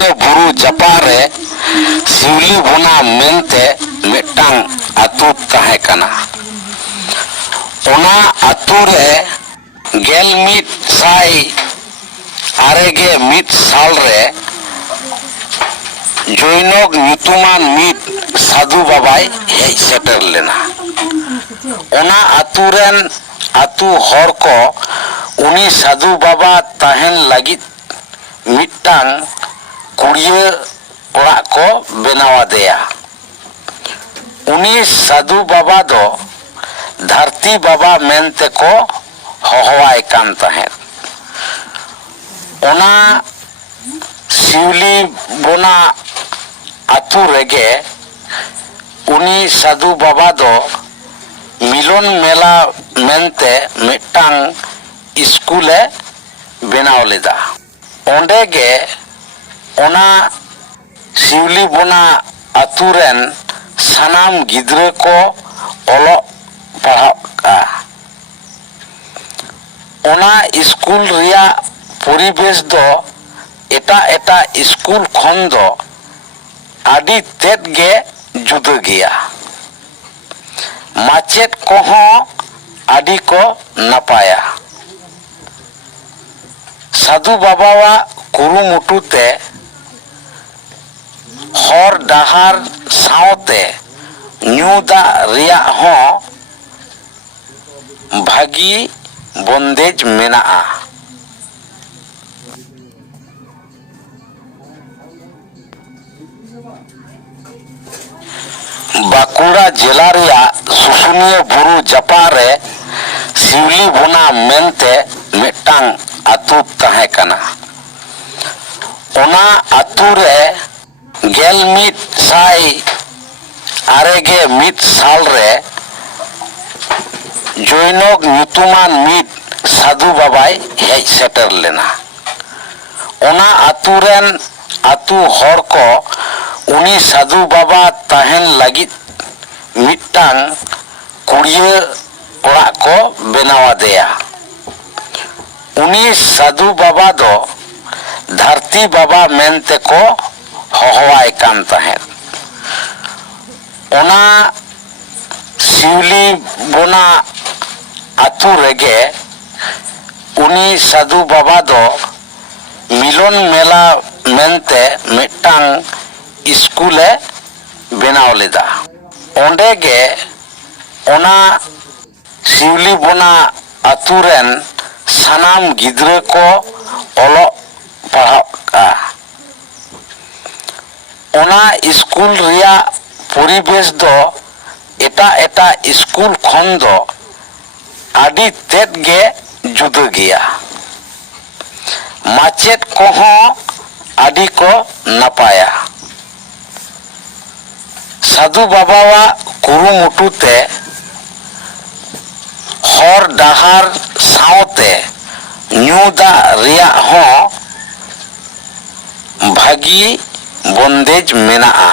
बुरु जपारे सिवली बोना मेनते मिट्टांग अतु ताहे कना। ओना अतु रे गेल मिट साई आरेगे मिट साल रे जैनोग ᱧᱩᱛᱩᱢᱟᱱ मिट साधु बाबाई हेज सेटर लेना। ओना अतु रेन अतु हर को उनी साधु बाबा ताहेन लगित मिट्टांग कुड़िया ओड़ा को बनावादेया। उनी साधु बाबा दो धरती बाबा मेनते को होहवाय कान ताहेन। ओना सिवली बोना अतु रेगे उनी साधु बाबा दो मिलन मेला मेनते मिट्टांग स्कूले बनाव लेदा। ओंडे गे ओना सिवली बोना अतु रेन सानाम गिद्रे को ओलो पढ़ाका। ओना स्कूल रिया परिवेश दो एटा एटा स्कूल खन दो आदि तेद गे जुदा गया। माचेद कोहों आदि को नपाया। साधु बाबावा कुरुमुटुते हर डाहार सावते न्यूदा रिया हों भागी बंदेज मेनाआ। बाकुड़ा जिला रिया सुसुनिया बुरु जपारे सिवली बोना मेनते मिट्टांग अतु ताहे कना। ओना अतु रे गेल मिट साई आरेगे मिट साल रे जैनोग ᱧᱩᱛᱩᱢᱟᱱ मिट साधु बाबाई हेज सेटर लेना। ओना अतु रेन अतु हर को उनी साधु बाबा ताहेन लगित मिट्टांग कुड़िया ओड़ा को बनावादेया। उनी साधु बाबा दो धरती बाबा मेनते को होहवाय कान ताहेन। ओना सिवली बोना अतु रेगे उनी साधु बाबा दो मिलन मेला मेनते मिट्टांग स्कूले बनाव लेदा। ओंडे गे ओना सिवली बोना अतु रेन सानाम गिद्रे को ओलो पढ़ाका। ओना स्कूल रिया परिवेश दो एटा एटा स्कूल खन दो आदि तेद गे जुदा गया। माचेद कोहों आदि को नपाया। साधु बाबावा कुरुमुटुते हर डाहार सावते ᱧᱩᱫᱟ रिया हों भागी बंदेज मेनाआ।